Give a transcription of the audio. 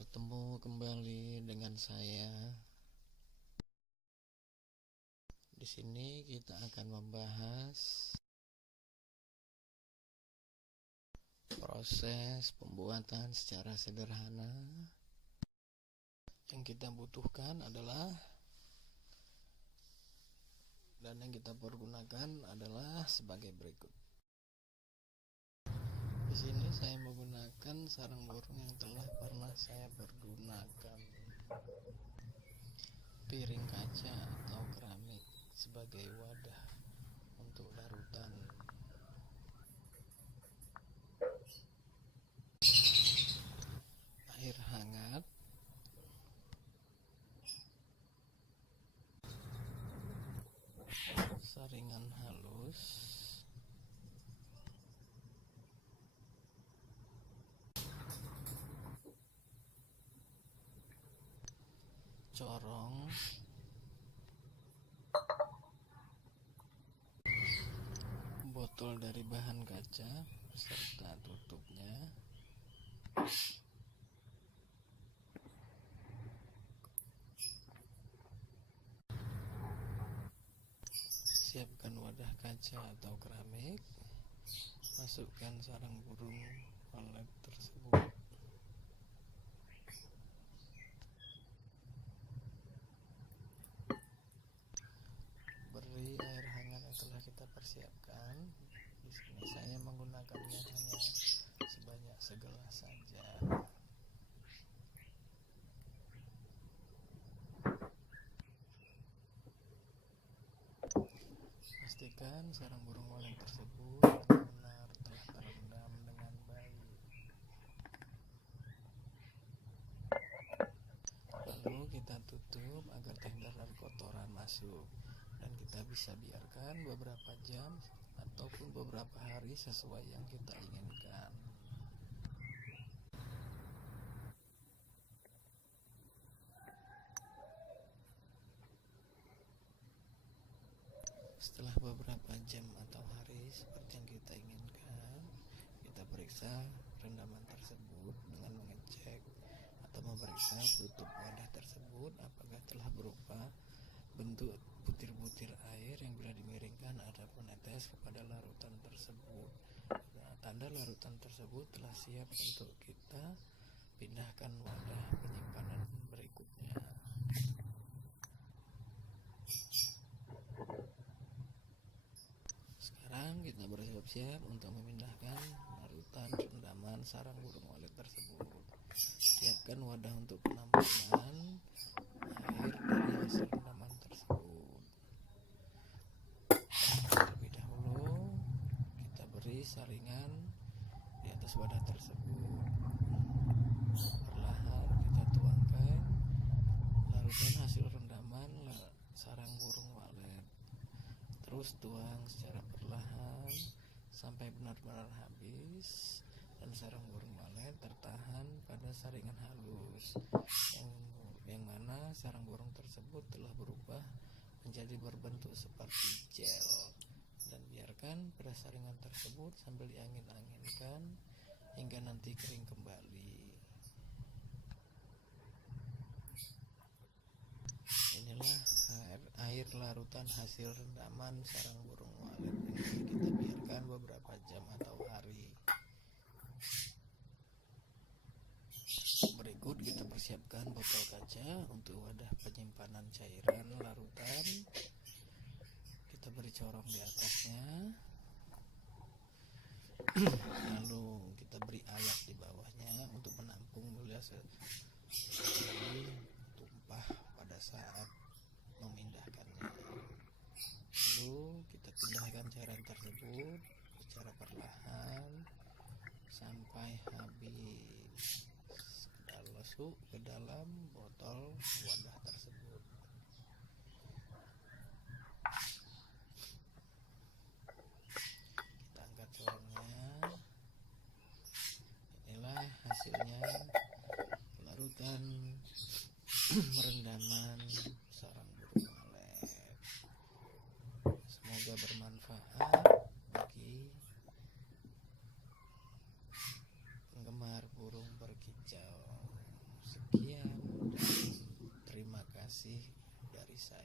Bertemu kembali dengan saya. Di sini kita akan membahas proses pembuatan secara sederhana. Yang kita butuhkan adalah dan yang kita pergunakan adalah sebagai berikut. Di sini saya menggunakan sarang burung yang telah pernah saya pergunakan, piring kaca atau keramik sebagai wadah untuk larutan. Air hangat, saringan halus, corong, botol dari bahan kaca serta tutupnya, siapkan wadah kaca atau keramik, masukkan sarang burung walet tersebut, beri air hangat yang telah kita persiapkan. Di sini saya menggunakannya hanya sebanyak segelas saja. Pastikan sarang burung walet tersebut benar-benar telah terendam dengan baik. Lalu kita tutup agar tender dan kotoran masuk, dan kita bisa biarkan beberapa jam ataupun beberapa hari sesuai yang kita inginkan. Setelah beberapa jam atau hari seperti yang kita inginkan, kita periksa rendaman tersebut dengan mengecek atau memeriksa tutup wadah tersebut apakah telah berupa bentuk butir-butir air yang bila dimiringkan ada menetes kepada larutan tersebut. Nah, tanda larutan tersebut telah siap untuk kita pindahkan wadah penyimpanan berikutnya. Sekarang kita bersiap-siap untuk memindahkan larutan rendaman sarang burung walet tersebut. Siapkan wadah untuk penampungan air dari hasil rendaman tersebut. Terlebih dahulu kita beri saringan di atas wadah tersebut. Perlahan kita tuangkan larutan hasil rendaman sarang burung walet. Terus tuang secara perlahan sampai benar-benar habis dan sarang burung walet tertahan pada saringan halus yang mana sarang burung tersebut telah berubah menjadi berbentuk seperti gel, dan biarkan pada saringan tersebut sambil diangin-anginkan hingga nanti kering kembali. Inilah air larutan hasil rendaman sarang burung walet yang kita biarkan beberapa jam atau hari. Berikut kita persiapkan botol kaca untuk wadah penyimpanan cairan larutan. Kita beri corong di atasnya, lalu kita beri alat di bawahnya untuk menampung bila tumpah pada saat memindahkannya. Lalu kita pindahkan cairan tersebut secara perlahan sampai habis masuk ke dalam botol wadah tersebut. Kita angkat corongnya. Inilah hasilnya larutan merendaman sarang burung walet. Semoga bermanfaat bagi penggemar burung berkicau. saya.